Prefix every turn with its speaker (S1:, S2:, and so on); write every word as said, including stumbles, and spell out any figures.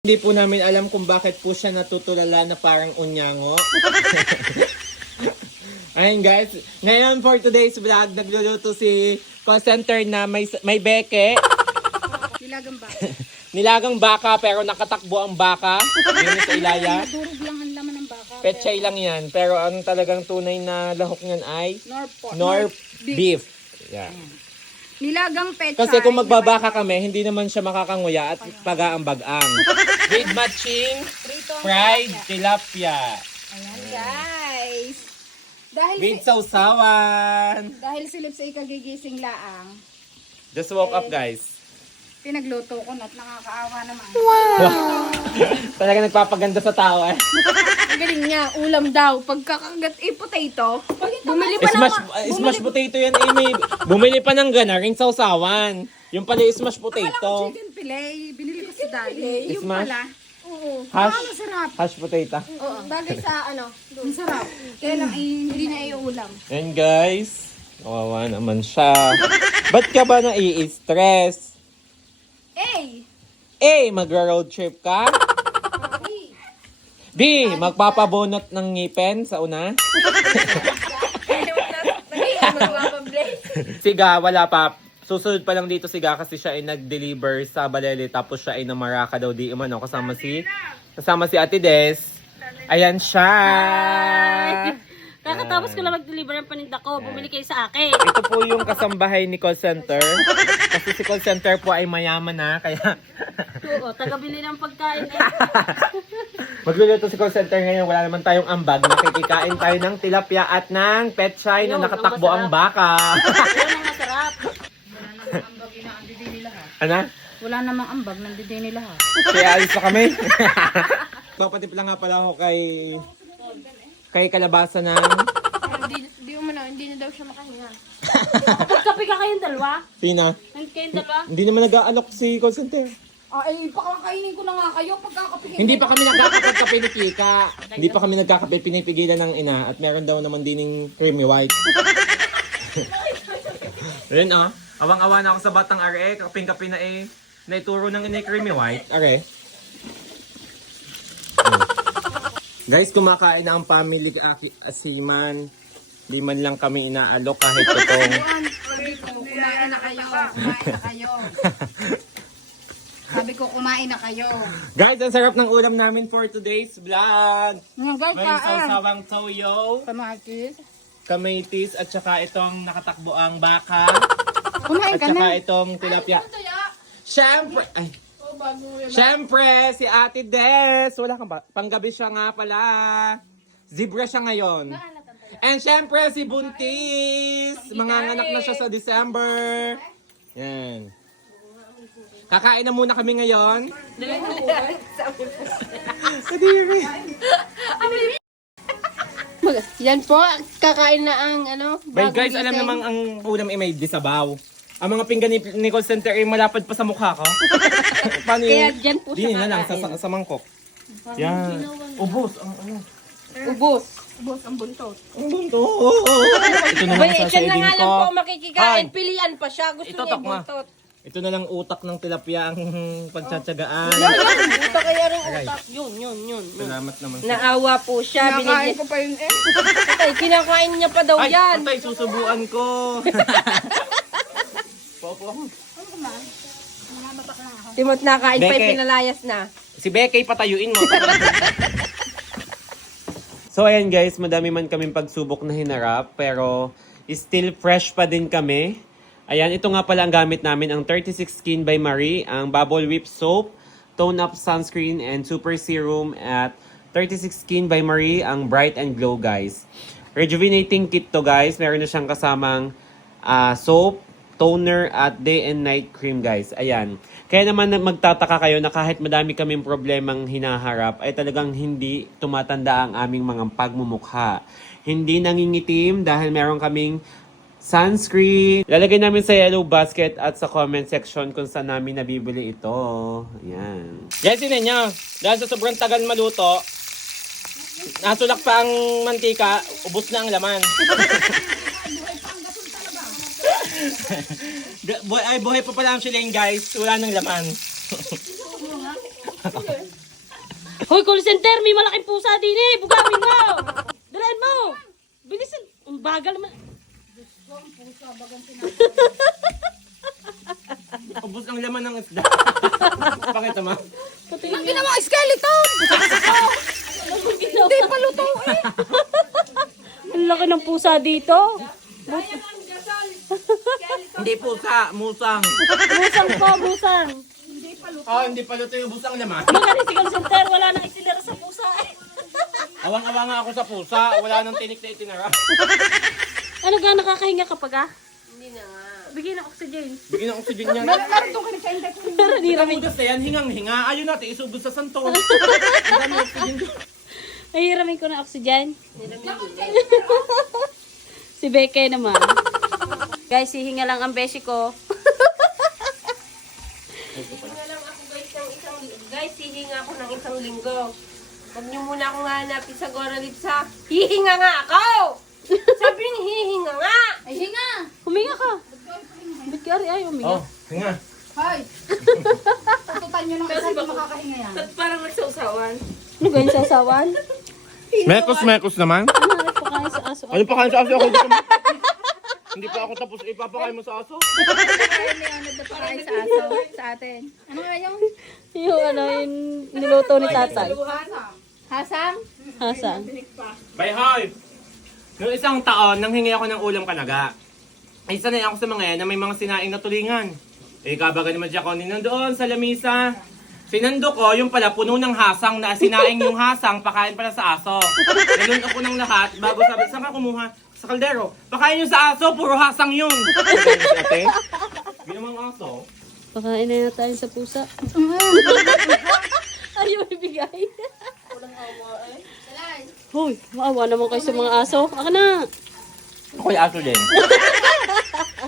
S1: Hindi po namin alam kung bakit po siya natutulala na parang unyango. Ayun guys, ngayon for today's vlog, nagluluto si call center na may, may beke.
S2: Nilagang baka.
S1: Nilagang baka pero nakatakbo ang baka. Yun sa ilaya.
S2: Durog lang ang laman ng baka.
S1: Pechay lang yan. Pero ang talagang tunay na lahok niyan ay
S2: North,
S1: North beef.
S2: beef.
S1: Yeah.
S2: Nilagang pechay.
S1: Kasi kung magbabaka kami, hindi naman siya makakanguya at pag-aambag-ang. With matching fried tilapia.
S2: Ayan guys. Dahil
S1: With
S2: si,
S1: sausawan.
S2: dahil silip sa ikagigising laang,
S1: Just woke up guys.
S2: pinagluto ko na at nakakaawa naman.
S1: Talaga nagpapaganda sa tao eh.
S2: Ang galing niya, ulam daw. Pagkakagat eh, potato, bumili pa
S1: Smash,
S2: ng...
S1: uh, smash potato yan eh. May, bumili pa ng ganaring sausawan. Yung pala yung smash
S2: Akala ko
S1: potato.
S2: chicken fillet. Binili ko sa dali. Yung
S1: Smash?
S2: pala. Oo.
S1: Hash,
S2: Ah, masarap.
S1: hash potato.
S2: Oo. Bagay sa ano. Ang sarap. Kaya lang eh, hindi na iulam.
S1: And guys, kawawa naman siya. Ba't ka ba nai-stress?
S2: Eh!
S1: A. Magra-road trip ka? B. Magpapabunot ng ngipin sa una? Siga, wala pa. Susunod pa lang dito siga kasi siya ay nag-deliver sa Balele tapos siya ay namaraka daw di umano kasama si kasama si Ate Des. Ayan siya.
S3: Kakatapos ko lang mag-deliver ng paninda ko, bumili kayo sa akin.
S1: Ito po yung kasambahay ni call center. Kasi si call center po ay mayaman na kaya
S3: Oo, taga-bili ng pagkain eh.
S1: magluluto si call center ngayon. Wala naman tayong ambag. Nakikikain tayo ng tilapia at ng pechay na
S3: Yun,
S1: nakatakbo
S3: ang
S1: ang baka.
S3: Yun ang masarap.
S1: Ano?
S2: Wala namang ambag, nandiday nila ha.
S1: Kaya alis na kami. Papatip lang nga pala ako kay kay kalabasa ng
S2: Hindi, hindi mo na, hindi na daw siya makahinga.
S3: Magkape ka kayong dalawa?
S1: Pina.
S3: Hindi kayong dalawa?
S1: Hindi naman nag-aalok si call center.
S2: Ah, eh, pakakainin ko na nga kayo pagkakapigil.
S1: Hindi pa kami nagkakapagkape ni Kika. Hindi pa kami nagkakape, pinipigilan ng ina. At meron daw naman dining creamy white. Ayun ah. Awang-awa na ako sa batang are. Kaping-kape na eh. Naituro ng ina creamy white. Are. Guys, kumakain na ang family Aki Asiman. Di man lang kami inaalok kahit totong.
S2: Kumain na kayo, kumain na kayo. Sabi ko, kumain na kayo.
S1: Guys, ang sarap ng ulam namin for today's vlog.
S2: Ngayon guys,
S1: May
S2: kain.
S1: sawsawang toyo,
S2: Kamatis.
S1: kamatis, at saka itong nakatakbo ang baka.
S2: Kumain
S1: At
S2: ka
S1: saka
S2: na.
S1: itong tilapia. Siyempre, ay, siyempre, si Ate Des. Wala kang ba? Panggabi siya nga pala. Zebra siya ngayon. And siyempre, si Buntis. Manganganak na siya sa December. Yan. Kakain na muna kami ngayon. Kadiri.
S2: Yan po, kakain na ang ano.
S1: But guys, alam namang ang ulam ay may disabaw. Ang mga pinggan ni, ni call center ay malapad pa sa mukha ko. Paano
S2: Kaya
S1: yun?
S2: dyan po
S1: Di
S2: siya
S1: na lang, sa,
S2: kakain.
S1: sa, sa mangkok. Yan. Ubus. Ang ano.
S2: Ubos. Ubos ang buntot.
S1: Ang bunto. Ito na lang
S3: Bay, siya na
S1: sasaidin
S3: nga
S1: ko.
S3: lang po makikikain.
S1: Ay.
S3: Pilian pa siya. Gusto
S1: Ito,
S3: niya
S1: takma.
S3: buntot.
S1: Ito na lang utak ng tilapia ang pagtsatsagaan.
S3: Buta kaya rin utak. Yun, yun, yun. yun.
S1: Salamat naman.
S3: Naawa po siya.
S2: Kinakain
S3: Binigyan.
S2: ko pa yun eh.
S3: Patay, kinakain niya pa daw
S1: Ay,
S3: yan.
S1: patay, susubuan ko. Popo ako.
S3: Timot nakain pa
S1: Beke.
S3: yung pinalayas na.
S1: Si Becky, patayuin mo. So ayan guys, madami man kaming pagsubok na hinarap, pero still fresh pa din kami. Ayan, ito nga pala ang gamit namin, ang thirty-six Skin by Marie, ang Bubble Whip Soap, Tone Up Sunscreen, and Super Serum at thirty-six Skin by Marie, ang Bright and Glow guys. Rejuvenating kit to guys, meron na siyang kasamang ah, soap, toner, at day and night cream guys. Ayan. Kaya naman magtataka kayo na kahit madami kaming problemang hinaharap, ay talagang hindi tumatanda ang aming mga pagmumukha. Hindi nangingitim dahil meron kaming sunscreen. Lalagay namin sa yellow basket at sa comment section kung saan namin nabibili ito. Ayan. Guys, yun nyo. Dahil sa sobrang tagal maluto, natulak pa ang mantika, ubos na ang laman. Bu- ay, buhay pa pala ang siling guys. Wala nang laman.
S4: Hoy, call center, may malaking pusa din eh. Bugawin mo. Dalaan mo. Bilisan. Ang bagal naman.
S1: Ubus ang laman ng isda. Pakita mo.
S2: Ang ginawa skeleton! Hindi pa luto eh.
S4: Ang laki ng pusa dito.
S1: Hindi pusa, musang.
S4: Busang po, busang.
S1: Oh, hindi pa luto yung busang laman.
S4: Magaling si call center, wala nang isinara sa pusa eh.
S1: Awang-awa nga ako sa pusa. Wala nang tinik na itinara.
S4: Ano ga, nakakahinga kapag ah?
S3: Hindi na nga.
S4: Bigyan ng oxygen.
S1: Bigyan ng oxygen yan.
S2: Meron doon kayo sa index.
S4: Pero di
S1: Ang
S4: rami.
S1: ugas na yan, hingang-hinga. Ayun natin, isubos sa santol. Ang dami oxygen.
S4: Nahiramin ko ng oxygen. Si Beke naman. Guys, hihinga lang ang beshi ko.
S3: Hihinga lang ako guys ng isang guys, hihinga ako ng isang linggo. Huwag niyo muna akong hanapin sa Gora Lips ha. Hihinga nga ako! Sabi niyo hihinga nga!
S2: Ay, hinga!
S4: Huminga ka. Ba't ka ay huminga?
S1: Oh, hinga.
S2: Hoy! Tututan nyo ng isa, hindi makakahinga yan.
S3: Ba't parang nagsausawan?
S4: Ano ba yung sasawan?
S1: Mekos-mekos naman.
S4: Ano hanap pa kayo sa aso?
S1: Ano pa kain sa aso? Ako, hindi, ko ma- hindi pa ako tapos ipapakain mo sa aso.
S2: Kaya may ano na pakain sa aso, sa atin. Ano nga yun?
S4: Yung ano, yung niluto ni tatay.
S2: Hasang?
S4: Hasan.
S1: Bye, hi! Noong isang taon, nanghingi ako ng ulam kanaga. Ay, sanay ako sa mga yan na may mga sinaing na tulingan. Eh, kabaga naman siya ko doon sa lamisa. Sinando ko, yung pala puno ng hasang na sinaing yung hasang, pakain pala sa aso. Ganun ako ng lahat, bago sabi, saan ka kumuha? Sa kaldero. Pakain yung sa aso, puro hasang yun. Ganun si ate. Ginamang aso.
S4: Pakain na na tayo sa pusa. Ayaw ibigay. Hoy, maawa naman kayo sa mga aso. Ako na.
S1: Ako'y aso din.